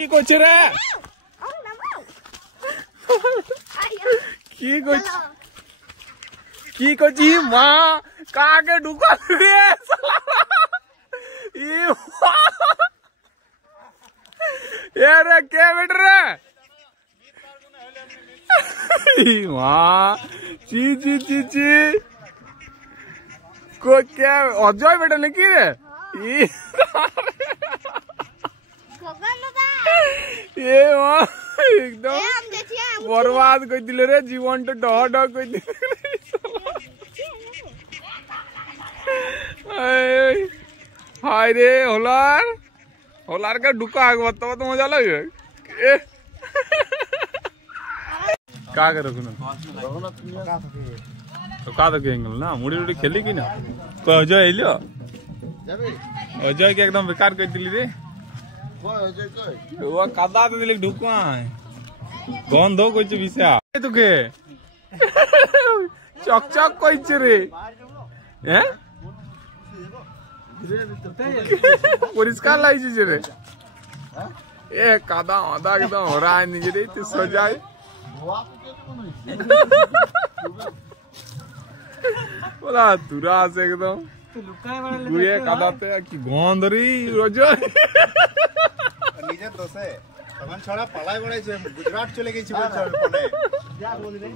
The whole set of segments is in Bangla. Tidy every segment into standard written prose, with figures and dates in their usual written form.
কি করছে রে? কি করছি মা কাকে ঢুকা রে? রে কে বেট রে মা চি চি চি চি को क्या अजय बेटा नाकि रे एकदम बर्बाद कर दिले रे जीवन तो डह डह कर दिले हाय रे होलार होलार का ढुका आगे बताओ तो मजा लगे क्या करो तो का तो गेंगल ना मुड़ी उड़ी खेली की ना को अजय आइलो अजय के एकदम बेकार कर दिली रे वो कादा तो दिले ढुका गंध কইছে বিশা তোকে চকচক কইছে রে হ্যাঁ পরিষ্কার লাগছে রে এ কাদা আদা একদম হরায় নিজে রে তুই সজায় बोला तुरा से एकदम गुए कादाते की गंधरी रोज নিজে দোষে তখন ছড়া পালাই বড়াইছে গুজরাট চলে গেছি বলছে ফোনে যা বলি রে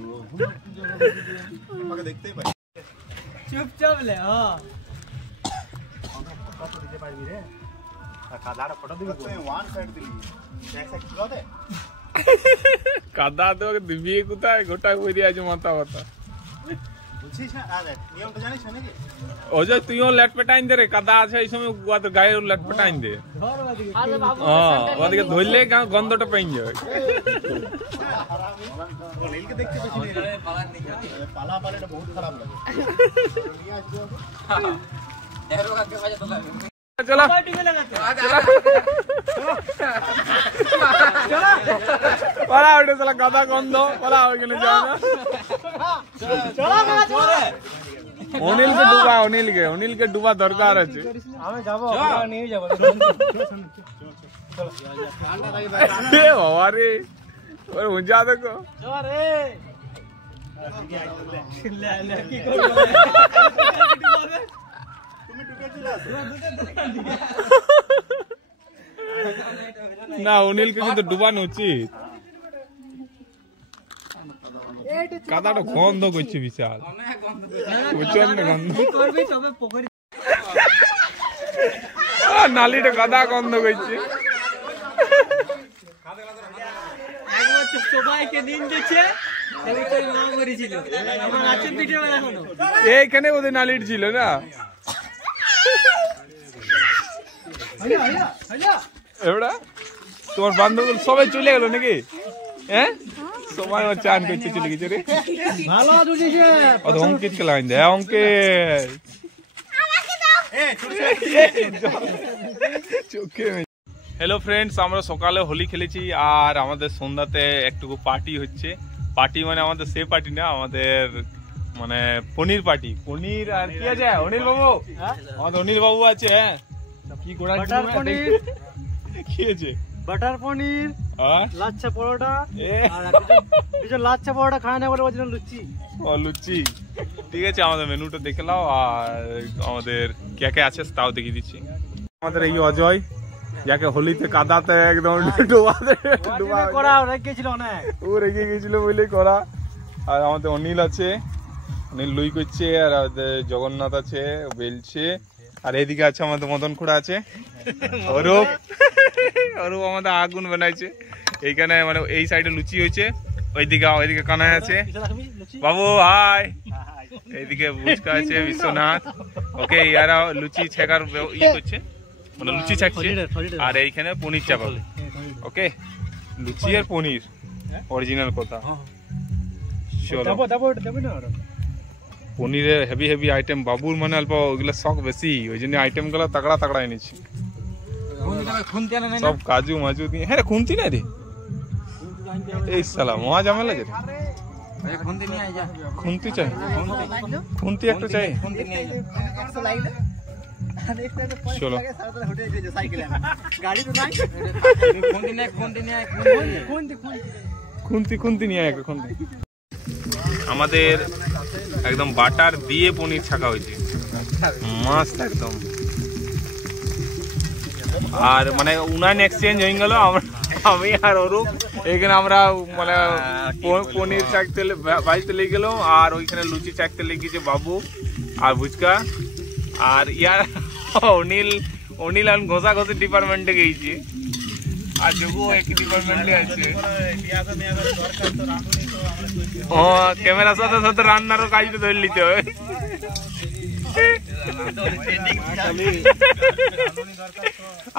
আমাকে দেখতেই পাই চুপচাপ লে কত দিতে পারবি রে কাদাটা ফটো দিবি তুই ওয়ান সাইড দিবি এক সাইড ছিল দে কাদা তো দিবি কোথায় গোটা কইরি আজ মাথা মাথা अजय तुइयो लेट पटाइन दे रे कदा আছে এই সময় গুয়া তো গায়ে लेट पटाइन दे हां ওদিকে ধইলে গন্ধটা পাইন যায় নীলকে দেখতে পেছি রে পালা পালাটা বহুত খারাপ লাগে এরো আগে বাজে তো चलो पड़ा उठे चला गदा गंध पड़ा ओइखाনে যাও না चलो अनिल के डुबा दरकार আছে আমি যাব নিয়ে যাব ए बाबा रे और मुझा देखो चल रे ले ले की করব না অনিলকে কিন্তু ডুবানো উচিত কাদাটা গন্ধ করছে বিশাল প্রচন্ড গন্ধ নালিটা কাদা গন্ধ করছে সবাইকে দিন দিচ্ছে এইখানে ওদের নালিট ছিল না এবারে তোমার বান্ধব সবাই চলে গেল নাকি হ্যাঁ সবাই চান করতে চলে গেছে রে ভালো দুটিছে ও তো অঙ্কিত কে লাইন দে অঙ্কিত চোখে হ্যালো ফ্রেন্ডস আমরা সকালে হোলি খেলেছি আর আমাদের সন্ধ্যাতে একটুকু পার্টি হচ্ছে পার্টি মানে আমাদের সে পার্টি না আমাদের মানে পনির পার্টি পনির আর কি আছে অনিল বাবু আমাদের অনিল বাবু আছে হ্যাঁ কি গোড়া বাটার পনির কি আছে বাটার পনির লাচ্ছা পরোটা আর কিছু লাচ্ছা পরোটা খাওয়ানো বলে ওজন লুচি ও লুচি ঠিক আছে আমাদের মেনুটা দেখে নাও আর আমাদের কে কে আছে তাও দেখিয়ে দিচ্ছি আমাদের এই অজয় যাকে হোলিতে কাদাতে একদম ডুবা করা রেগে ছিল না ও রেগে গেছিল বলেই করা আর আমাদের অনিল আছে অনিল লুই করছে আর আমাদের জগন্নাথ আছে বেলছে আর এদিকে আছে আমাদের মদন খুড়া আছে অরূপ অরূপ আমাদের আগুন বানাইছে এইখানে মানে এই সাইডে লুচি হয়েছে ওইদিকে কানাই আছে বাবু হাই এইদিকে বুচকা আছে বিশ্বনাথ ওকে ইয়ারা লুচি ছেকার ই করছে মানে লুচি ছাকছে আর এইখানে পনির চাপাল ওকে লুচি আর পনির অরিজিনাল কথা চলো পনিরের হেভি হেভি আইটেম বাবুর মানে অল্প ওইগুলো শখ বেশি ওই জন্য আইটেম গুলো তাগড়া তাগড়া এনেছি সব কাজু মাজু দিয়ে হ্যাঁ খুনতি না রে এই সালা মহা ঝামেলা যে খুনতি চাই খুনতি একটা চাই চলো খুন্তি নিয়ে আয় খুন্তি। আমাদের একদম বাটার দিয়ে পনির ছাকা হয়েছে, মাস্ত একদম। আর মানে উনান এক্সচেঞ্জ হয়ে গেল, আমি আর অরূপ এখানে আমরা মানে পনির চাকতে ভাজতে লেগে গেল, আর ওইখানে লুচি চাকতে লেগেছে বাবু আর ফুচকা। আর ইয়ার অনিল আর ঘষা ঘষি ডিপার্টমেন্টে গেছি, আর যোগু একই ডিপার্টমেন্টে আছে। ও ক্যামেরার সাথে সাথে রান্নারও কাজটা ধরে নিতে হবে।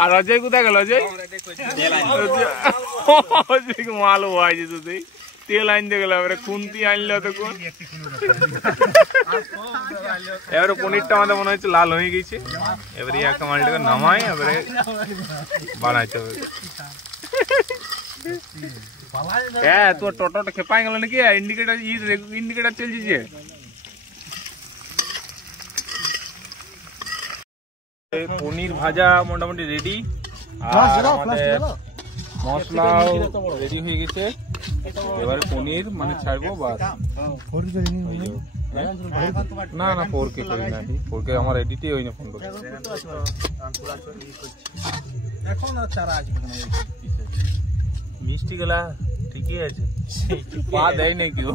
আর অজয় কোথায় গেল? অজয় মাল হয়েছে তুই তেল আনতে গেল, এবারে খুন্তি আনলো তো কোন। এবারে পনিরটা আমাদের মনে হচ্ছে লাল হয়ে গেছে, এবারে একটা মালটাকে নামাই এবারে বানাইতে হবে। হ্যাঁ তোর টোটোটা খেপাই গেল নাকি? ইন্ডিকেটার চলছে। পনির ভাজা মোটামুটি রেডি, আর আমাদের মশলাও রেডি হয়ে গেছে। এবারে পনির মানে ছাড়বো বাস। না না 4K করি না, 4K আমার এডিটই হই না ফোন করে। এখন আর চারা আসবে না, মিষ্টি গেলা ঠিকই আছে, পা দেয় না কেউ।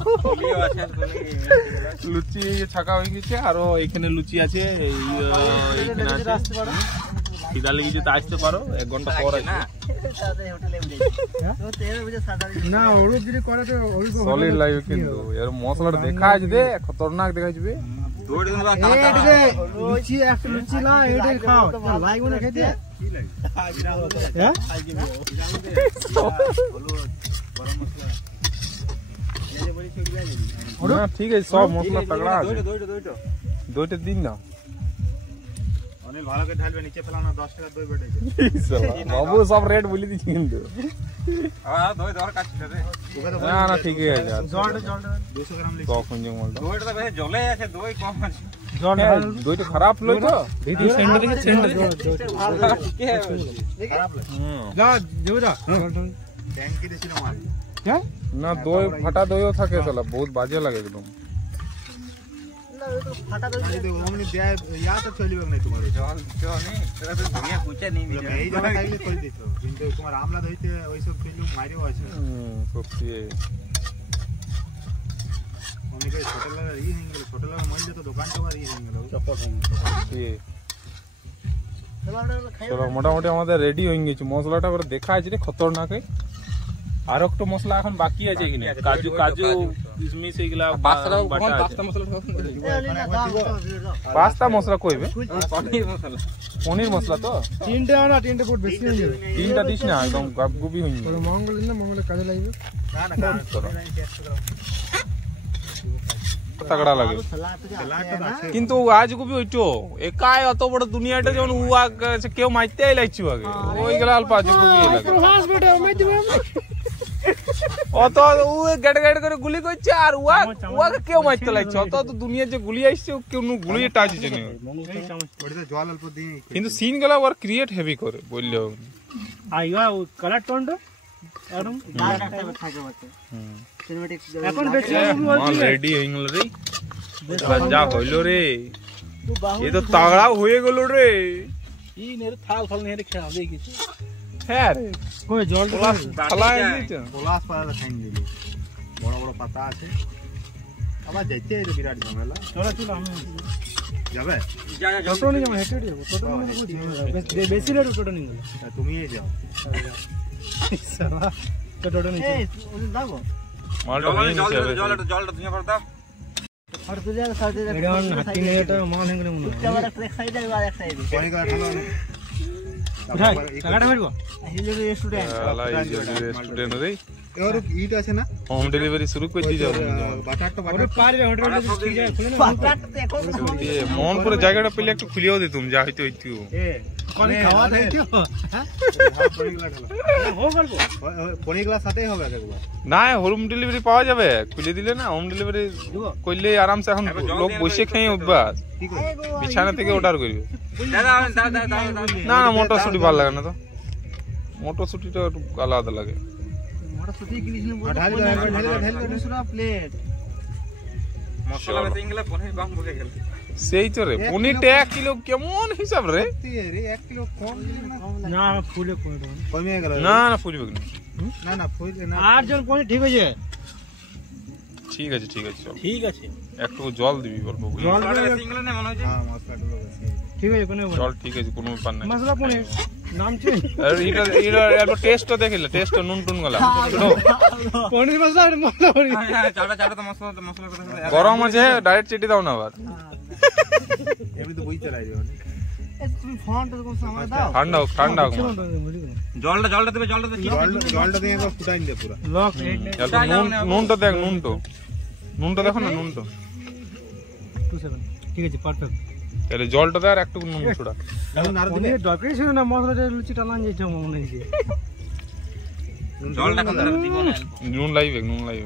লুচি ছাকা হয়ে গেছে, আরো এখানে লুচি আছে, এইখানে আছে। খিদা লেগেছে তো আসতে পারো, 1 ঘন্টা পর আছে। সলিড লাগবে কিন্তু এর মশলাটা দেখা আছে দে, খতরনাক দেখা যাবে। ঠিক আছে, সব মশলা তগড়া আছে। দইটা দিন না অনেক ভালো করে ঢালবে, নিচে ফেলানো 10 টাকা দই বেটে বাবু সব রেট বলে দিচ্ছি কিন্তু। দই দরকার ছিল রে। না না ঠিকই আছে। জল 200 গ্রাম লিখি। কখন যে মলটা দইটা তো বেশি জলে আছে, দই কম আছে। দইটা খারাপ লই তো দিদি সেন্টার থেকে খারাপ লাগে। যা দেব যা ট্যাঙ্কি দিছিল মাল। হ্যাঁ না দই ফাটা দইও থাকে, শালা বহুত বাজে লাগে একদম। ফাটা দই যদি ওমনি দেয় ইয়া তো চলবে না তোমার। জল নেই সেটা তো দুনিয়া কুচে নেই মিলে। এই জায়গা থাকলে কই দিত, কিন্তু তোমার আমলা দইতে ওইসব চলু মারিও আছে। সত্যি অনেকে হোটেলের ই হয়ে গেল, হোটেলের মধ্যে তো দোকান টোকার ই হয়ে গেল, চপট হয়ে গেল। চলো মোটামুটি আমাদের রেডি হয়ে গেছে। মশলাটা এবার দেখা আছে রে খতরনাক। আর একটা মশলা এখন বাকি আছে এখানে, কাজু কিশমিশ এগুলা বাটা আছে। পাস্তা মশলা কইবে পনির মশলা তো তিনটে আনা, তিনটে ফুট বেশি হয়ে যাবে। তিনটা দিস না, একদম গাবগুবি হয়ে যাবে। মঙ্গল দিন না, মঙ্গলে কাজে লাগবে। না না तगड़ा लगे কিন্তু আজ কবি ওইটো একাই অত বড় দুনিয়াটা যখন উয়া কেউ মাইতে আইলাইছি আগে ওই গেল অল্প আজ কবি লাগে প্রভাস বেটা মাই দিবে অত ও গেট গেট করে গুলি করছে আর উয়াকে কেউ মাইতে লাগছে অত তো দুনিয়া যে গুলি আইছে কেউ নু গুলি টাচ জেনে ওটা জল অল্প দিই কিন্তু সিন গলা ওর ক্রিয়েট হেভি করে বললো আইয়া কালার টোনটা একদম ডার্ক থাকে বটে সিনেমেটিক এখন বেশি মাল রেডি হই গেল রে যা হইলো রে এ তো তাগড়া হয়ে গেল রে ই নের থাল থাল নে খেলা দেখিছি হ্যাঁ রে কই জল থালা এনেছ পলাশ পাড়া খাইন দিলি বড় বড় পাতা আছে আবার যাইতে রে বিরাট ঝামেলা চলো চলো আমি যাবে টোটো নিয়ে যাবো হেঁটে যাবো টোটো নিয়ে যাবো বেশি রে টোটো নিয়ে যাবো তুমি যাও সারা টোটো নিয়ে এই যাবো মালটা নিয়ে নিচে হবে জলটা তুমি পড় দাও আর তুই যা সাইডে এডন হাতি নে এটা মাল হেঙ্গলে মনে হয় এটা এক সাইডে আর এক সাইডে পানি করা ঠালো উঠাই কাটা মারবো হিলে রেস্টুরেন্ট রেস্টুরেন্ট রে और ईट আছে না হোম ডেলিভারি শুরু করে দি যাও বাটার তো বাটার পারবে হোটেল ঠিক আছে খুলে না বাটার তো এখন মন করে জায়গাটা পেলে একটু খুলিও দে তুমি যা হইতো হইতো এ কোনি খাওয়া দেয় তো হ্যাঁ পনিরগুলা ঢালো हो গেল পনিরগুলা সাথেই হবে দেখো না হোম ডেলিভারি পাওয়া যাবে খুলে দিলে না হোম ডেলিভারি করলে আরামসে এখন লোক বসে খেয়ে অভ্যাস বিছানা থেকে অর্ডার করবে না না মটরশুটি ভালো লাগে না তো মটরশুটিটা একটু আলাদা লাগে মটরশুটি কিনেছিলাম ঢাল দাও দুসরা প্লেট মশলা বেশি গেলে পনির কম বকে গেল সেই তো রে পনিরটা 1 কিলো কেমন হিসাব রে রে 1 কিলো কম না ফুলে কমে গেল না না ফুলবে না না ফুলে না আর জন পনির ঠিক হয়েছে ঠিক আছে চল ঠিক আছে একটু জল দিবি অল্প জল বেশি গেলে না মনে হয় হ্যাঁ মশলাগুলো ঠিক আছে কোনো জল ঠিক আছে কোনো ব্যাপার নাই মশলা পনির নাম চেঞ্জ আর এটা একটু টেস্টটা দেখিলে টেস্ট নুন টুন গলা পনির মশলা পনির হ্যাঁ চাটা তো মশলা কথা গরম আছে ডাইরেক্ট চেটে দাও না আবার এমনি তো বই চালাই দিও তুমি ফোনটা কোন সামনে দাও ঠান্ডা জলটা দেবে জলটা দিয়ে একবার ফুটাই দে পুরো লক নুনটা দেখ নুনটা দেখো না নুনটা 27 ঠিক আছে পারফেক্ট তাহলে জলটা দে আর একটু নুন ছড়া এখন আর দিলে দরকারই ছিল না মশলাটা লুচি টানান যাইছে মনে হইছে জলটা কত দিব না নুন লাগবে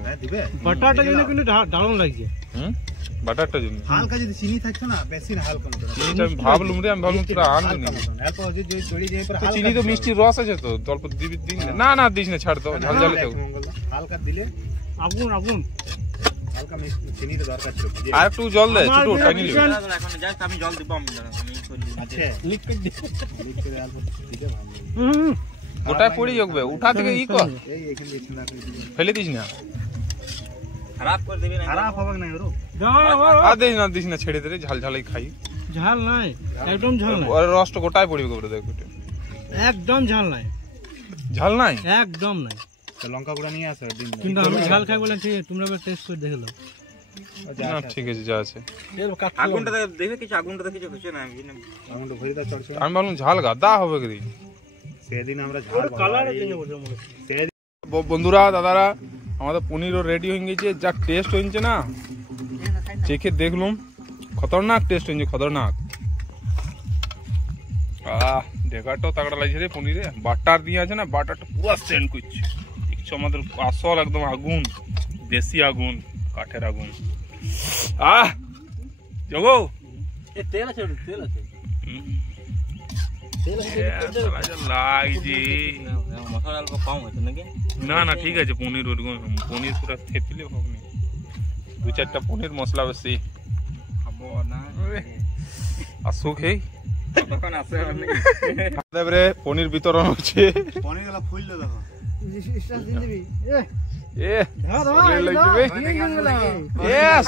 হ্যাঁ দিবে বাটারটা কিন্তু ডালন লাগছে বাটারটা জন্য হালকা যদি চিনি থাকতো না বেশি না হালকা মতো চিনিটা আমি ভাবলাম তোরা আনবি অল্প যে জড়ি দিয়ে পর চিনি তো মিষ্টি রস আছে তো অল্প দিবি দিন না দিস না ছাড় দাও ঝাল ঝালে থাকো হালকা দিলে আগুন হালকা মিষ্টি চিনিটা দরকার ছিল আর একটু জল দে ছোট টাইনি লিবি এখন জাস্ট আমি জল দিব আমি আচ্ছা লিকুইড অল্প দিতে ভালো গোটায় পড়ে যাবে উঠা থেকে ই কর এই এখানে দেখছ না ফেলে দিস না খারাপ করে দিবি না খারাপ হবে না ওরো আর দিস না ছেড়ে দে ঝাল ঝালাই খাই ঝাল নাই একদম ঝাল নাই আর রসটা গোটায় পড়বে গোবরে দেখ একদম ঝাল নাই একদম নাই তো লঙ্কা গুঁড়া নিয়ে আসো দিন কিন্তু আমি ঝাল খাই বলেন ঠিক তোমরা একবার টেস্ট করে দেখে নাও না ঠিক আছে যা আছে আগুনটা দেখে কিছু আগুনটা কিছু হচ্ছে না আগুনটা ভরে দাও চড়ছে আমি বললাম ঝাল গাদা হবে কি সেদিন আমরা ঝাল কালার চেঞ্জ করব মনে বন্ধুরা দাদারা আমাদের পনিরও রেডি হয়ে গেছে যা টেস্ট হয়েছে না চেখে দেখলাম খতরনাক টেস্ট হয়েছে খতরনাক ডেকারটাও তাগড়া লাগছে রে পনিরে বাটার দিয়ে আছে না বাটারটা পুরো সেন্ট করছে দেখছো আমাদের আসল একদম আগুন দেশি আগুন কাঠের আগুন জগো তেল আছে লাগছে মশলা অল্প কম হয়েছে নাকি না ঠিক আছে পনির ওরকম পনির পুরো থেতলে হবে না 2-4টা পনির মশলা বেশি খাবো না আসুক হেই তখন আসে তারপরে পনির বিতরণ হচ্ছে পনির গুলো ফুললো দেখো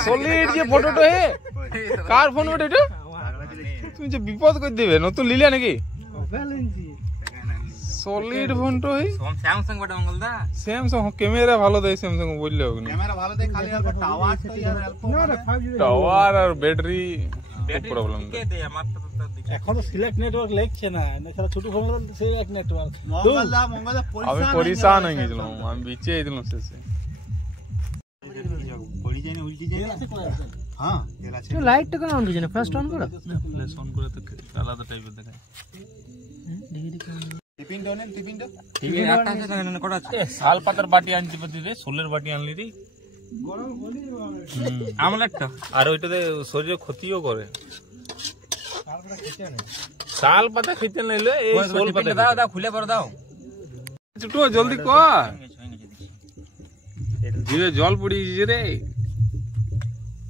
সলিড যে ফটোটা হে কার ফোন ওটা এটা তুমি যে বিপদ করে দিবে নতুন লিলা নাকি সলিড ফোনটা হে স্যামসাং বড় মঙ্গলদা স্যামসাং ক্যামেরা ভালো দেয় স্যামসাং বললে হবে না ক্যামেরা ভালো দেয় খালি অল্প টাওয়ার তো यार অল্প টাওয়ার আর ব্যাটারি প্রবলেম কে দে আমার তো এখনো সিলেক্ট নেটওয়ার্ক লাগছে না এছাড়া ছোট ফোন সেই এক নেটওয়ার্ক মঙ্গলদা আমি পরিশান হয়ে গেছিলাম আমি বিচে দিলাম শেষে পড়ি যায় না উল্টি যায় হ্যাঁ তেল আছে তো লাইটটা কেন অন করছ না ফার্স্ট অন করো ফ্ল্যাশ অন করে তো আলাদা টাইপের দেখায় টিফিনটা নেন টিফিনটা টিভি একটা আছে না কটা আছে শাল পাতার বাটি আনছি পাতি রে সোলের বাটি আনলি রে গরম হলি আমলেটটা আর ওইটাতে শরীরে ক্ষতিও করে শাল পাতা খেতে নাইলে এই সোল পাতা দাও খুলে পড়ে দাও ছুটো জলদি কর জিরে জল পড়ি রে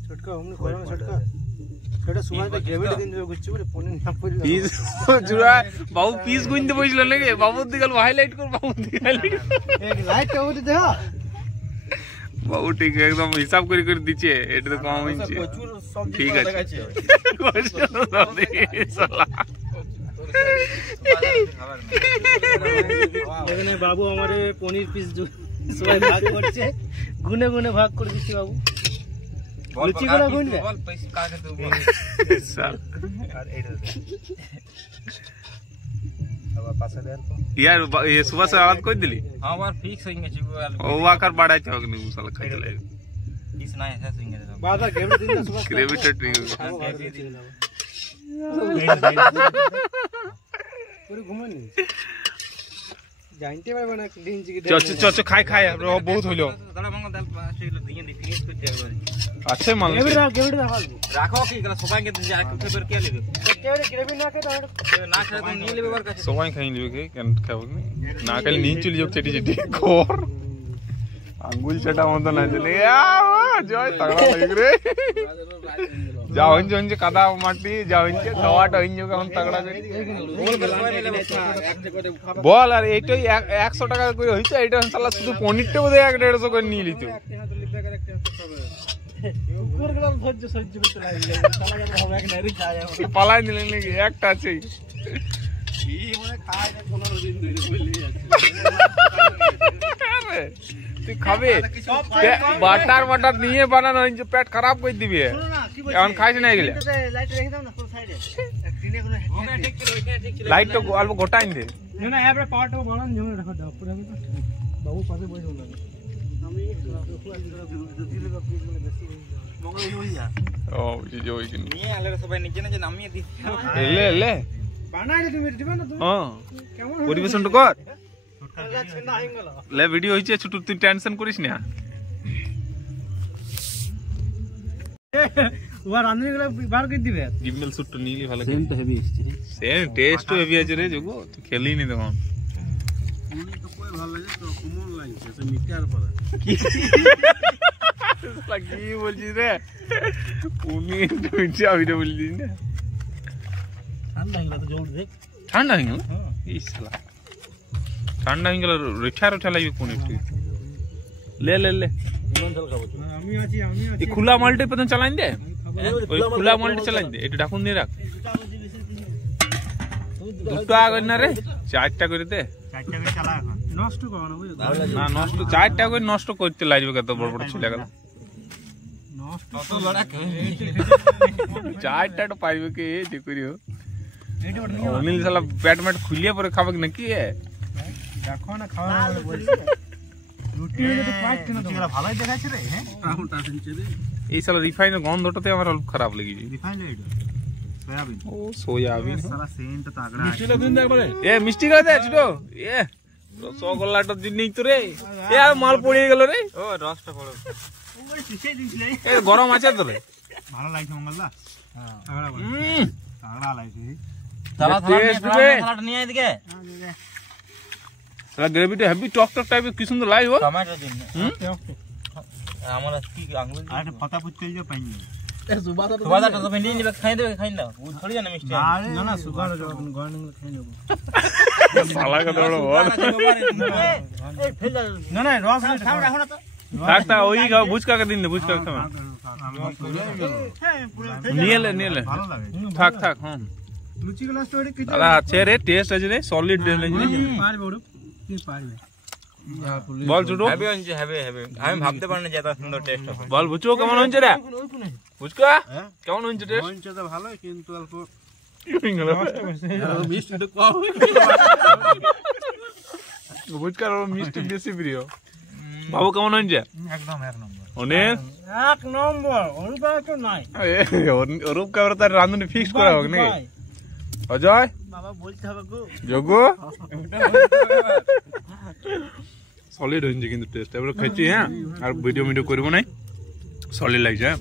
ছটকা हमने कोरा में ছটকা এটা সময় তো গ্রেভিটি দিন দেবে গুচ্ছি বলে পনির না পড়ি পিস জুড়া বাবু পিস গুনতে বসলো নাকি বাবুর দিকে হাইলাইট কর বাবুর দিকে হাইলাইট এক লাইট ওটা দেখো বাবু ঠিক একদম হিসাব করে করে দিচ্ছে এটা তো কম হইছে প্রচুর সবজি ঠিক আছে দেখাচ্ছে এখানে বাবু আমারে পনির পিস সবাই ভাগ করছে গুনে গুনে ভাগ করে দিচ্ছি বাবু লুচিগুলো গুনবে বল পয়সা কাটে তো আর এইটা আবার পাশে দেন তো यार ये सुबह से आवाज कोई दिली আমার ফিক্স হয়ে গেছে ओ वाकर बड़ा चाहो कि नहीं साला खाई ले ফিক্স নাই আছে হয়ে গেছে বাদা গ্রেভিটি দিন না সুবা ग्रेविटी ट्री করে ঘুমানি জানতে পারবে না দিন জিকে চ খাই খাই বহুত হইলো দাঁড়া মঙ্গল দাল সেগুলো দিয়ে দি ফিনিশ করতে একবার আচ্ছা মাল কেবড়ি রাখাল রাখো কি গলা সবাইকে দিন আর একটু ফের কে নেবে কেবড়ি গ্রেভি না খেতে না খেলে তুমি নিয়ে নেবে বার কাছে সবাই খাই লিবে কে কেন খাবো না খালি নিয়ে চলে যাও চেটি চেটি কর আঙ্গুল চাটা মতো না চলে জয় তাগড়া লাগে রে যা হইছে হইছে কাদা মাটি যা হইছে খাওয়াটা হইছে কেমন তাগড়া করে বল আর এইটাই 100 টাকা করে হইছে এইটা শালা শুধু পনিরটা বোধহয় 150 করে নিয়ে লিতো পালাই নিলেন নাকি একটা আছেই তুই খাবে বাটার বাটার নিয়ে বানানো হয়েছে পেট খারাপ করে দিবি এখন খাইছে না এগুলো লাইট তো অল্প গোটাই দে না এবারে পাওয়ারটা বানান জন্য রাখো দাও পুরো বাবু পাশে বসে না আমি ও বুঝি ওই কিন নিয়ে আলে সবাই নিচে না যে নামিয়ে দি এলে এলে বানাইলে তুমি দিবে না তুমি হ্যাঁ কেমন পরিবেশনটা কর ছিনা হই গেল লে ভিডিও হইছে ছোট তুই টেনশন করিস না ওরা রান্না গুলো বার করে দিবে জিমেল শুট তো নিলি ভালো সেম তো হেভি আসছে সেম টেস্ট হেভি আছে রে জগো তুই খেলি নি তখন তো কই ভালো লাগে তো কুমন লাগছে সে মিটার পড়া কি বলছিস রে উনি তুই যাবি রে বলছিস না ঠান্ডা হইলো তো জল দেখ ঠান্ডা হয়ে গেল এই শালা ঠান্ডা হয়ে গেল রেঠা রেঠা লাগবে কোন একটু ले ले ले আমি আছি এই খোলা মালটা প্রথম চালাইন দে ওই খোলা মালটা চালাইন দে এটা ঢাকুন দিয়ে রাখ দুটো আগে না রে চারটা করে দে চারটা করে চালা এখন নষ্ট করো না বুঝছো না নষ্ট চারটা করে নষ্ট করতে লাগবে কত বড় বড় ছেলে গেল নষ্ট কত লড়া চারটা তো পাইবে কি যে করিও অনিল শালা ব্যাট ম্যাট খুলিয়ে পরে খাবে নাকি দেখো না খাওয়া না বলছি রুটি যদি পাঁচ কেন তো এগুলা ভালোই দেখাচ্ছে রে হ্যাঁ রাহুলটা শুনছে রে এই শালা রিফাইনের গন্ধটাতে আমার অল্প খারাপ লেগেছে রিফাইন্ড এটা সয়াবিন ও সোয়াবিন সারা সেন্ট তাগড়া মিষ্টিটা দিন দে একবারে এ মিষ্টি করে দে ছোট এ রসগোল্লাটা দিন নেই তো রে এ আর মাল পড়ে গেল রে ও রসটা পড়ো ওই শিশে দিছিলে এ গরম আছে তো রে ভালো লাগছে মঙ্গলদা তাগড়া তাগড়া লাগছে তালা টেস্ট থালা রে থালাটা নিয়ে এদিকে সালা গ্রেভিটা হেভি টক টক টাইপের কি সুন্দর লাগবে টমেটো দিন হুম আমার কি আঙ্গুল আর একটা পাতা পুচকে যে পাইনি তোমাদের তো ভেন্ডি নিবে খাই দেবে খাই না ও থোড়ি জানে মিষ্টি না না সুগার যখন গর্নিং খেয়ে নেব শালা কথা বড় বল না না রস খাও রাখো না তো থাক থাক ওই খাও বুঝকাকে দিন দে বুঝকা খাও নিয়ে লে ভালো লাগে থাক থাক হ্যাঁ লুচি গ্লাস তো এটা কি দাদা আছে রে টেস্ট আছে রে সলিড লেগে পারবে ওর কি পারবে বল ছোট হেভি হচ্ছে হেভি হেভি আমি ভাবতে পারিনি যে এত সুন্দর টেস্ট হবে বল বুঝছো কেমন হচ্ছে রে বুঝকা কেমন হচ্ছে টেস্ট মঞ্চে তো ভালো কিন্তু অল্প মিষ্টিটা কম বুঝকার মিষ্টি বেশি প্রিয় বাবু কেমন হচ্ছে একদম এক নম্বর অনেক এক নম্বর অনুপাত তো নাই অরূপ কাবর তার রাঁধুনি ফিক্স করা হোক নাকি অজয় বাবা বলতে হবে গো যোগু সলিড হয়েছে কিন্তু টেস্ট এবার খাইছি হ্যাঁ আর ভিডিও করবো নাই সলিড লাগছে হ্যাঁ